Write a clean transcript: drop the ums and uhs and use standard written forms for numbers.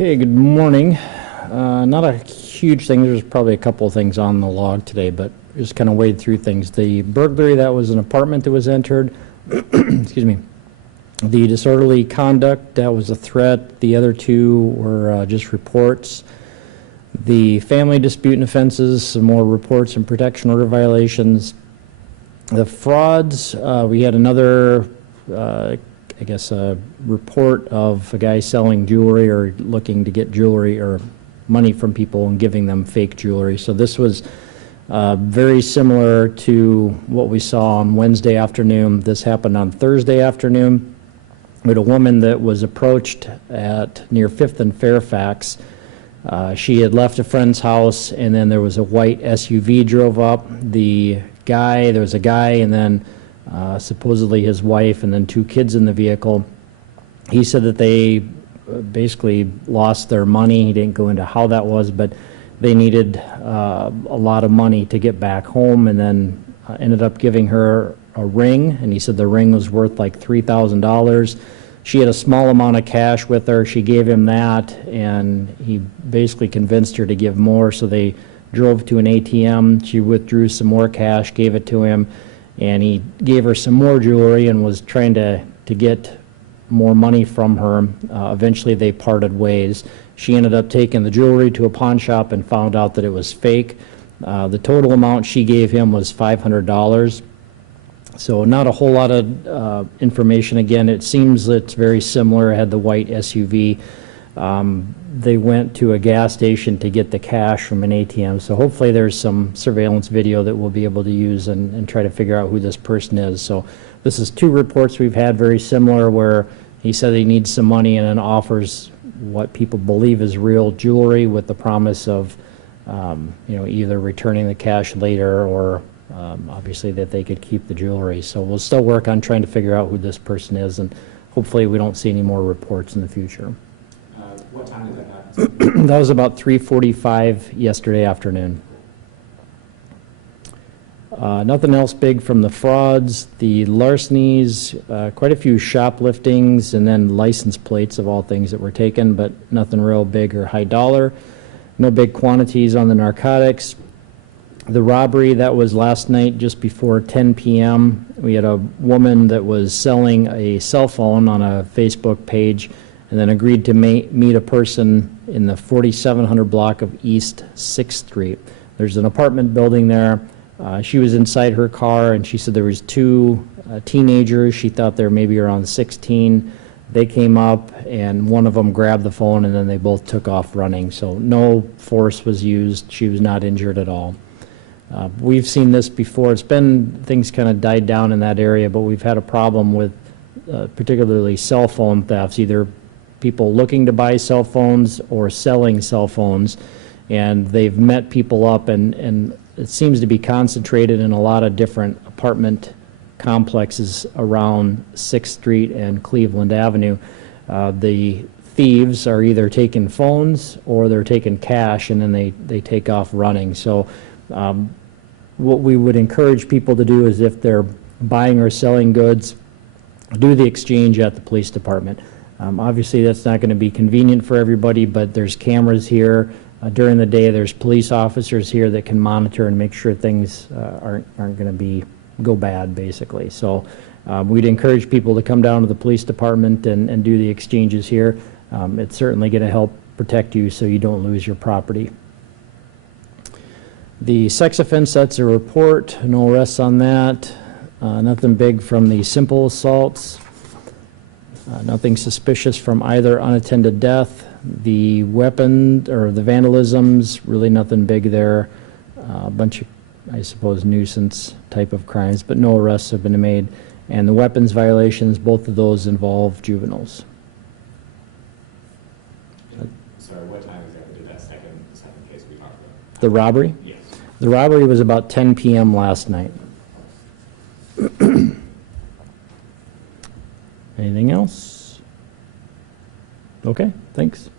Okay, good morning. Not a huge thing. There's probably a couple of things on the log today, but just kind of wade through things. The burglary, that was an apartment that was entered. Excuse me. The disorderly conduct, that was a threat. The other two were just reports. The family dispute and offenses, some more reports and protection order violations. The frauds, we had another a report of a guy selling jewelry or looking to get jewelry or money from people and giving them fake jewelry. So this was very similar to what we saw on Wednesday afternoon. This happened on Thursday afternoon. We had a woman that was approached at near 5th and Fairfax. She had left a friend's house, and then there was a white SUV drove up. There was a guy, and then supposedly his wife, and then 2 kids in the vehicle. He said that they basically lost their money. He didn't go into how that was, but they needed a lot of money to get back home, and then ended up giving her a ring, and he said the ring was worth like $3,000. She had a small amount of cash with her. She gave him that, and he basically convinced her to give more, so they drove to an ATM. She withdrew some more cash, gave it to him, and he gave her some more jewelry and was trying to get more money from her. Eventually they parted ways. She ended up taking the jewelry to a pawn shop and found out that it was fake. The total amount she gave him was $500. So not a whole lot of information. Again, it seems it's very similar. It had the white SUV. They went to a gas station to get the cash from an ATM. So hopefully there's some surveillance video that we'll be able to use and try to figure out who this person is. So this is 2 reports we've had very similar, where he said he needs some money and then offers what people believe is real jewelry with the promise of either returning the cash later or obviously that they could keep the jewelry. So we'll still work on trying to figure out who this person is, and hopefully we don't see any more reports in the future. What time did that happen? That was about 3:45 yesterday afternoon. Nothing else big from the frauds. The larcenies, quite a few shopliftings, and then license plates of all things that were taken, but nothing real big or high dollar. No big quantities on the narcotics. The robbery, that was last night just before 10 p.m. We had a woman that was selling a cell phone on a Facebook page, and then agreed to meet a person in the 4700 block of East 6th Street. There's an apartment building there. She was inside her car, and she said there was 2 teenagers. She thought they were maybe around 16. They came up, and one of them grabbed the phone, and then they both took off running. So no force was used. She was not injured at all. We've seen this before. Things kind of died down in that area, but we've had a problem with particularly cell phone thefts, either people looking to buy cell phones or selling cell phones, and they've met people up, and it seems to be concentrated in a lot of different apartment complexes around 6th Street and Cleveland Avenue. The thieves are either taking phones or they're taking cash, and then they take off running. So what we would encourage people to do is, if they're buying or selling goods, do the exchange at the police department. Obviously that's not going to be convenient for everybody, but there's cameras here. During the day there's police officers here that can monitor and make sure things aren't going to go bad, basically. So we'd encourage people to come down to the police department and do the exchanges here. It's certainly going to help protect you so you don't lose your property. The sex offense, that's a report. No arrests on that. Nothing big from the simple assaults. Nothing suspicious from either unattended death. The weapon or the vandalisms, really nothing big there. A bunch of, I suppose, nuisance type of crimes, but no arrests have been made. And the weapons violations, both of those involve juveniles. Sorry, what time exactly did that second case we talked about? The robbery? Yes. The robbery was about 10 p.m. last night. Anything else? Okay, thanks.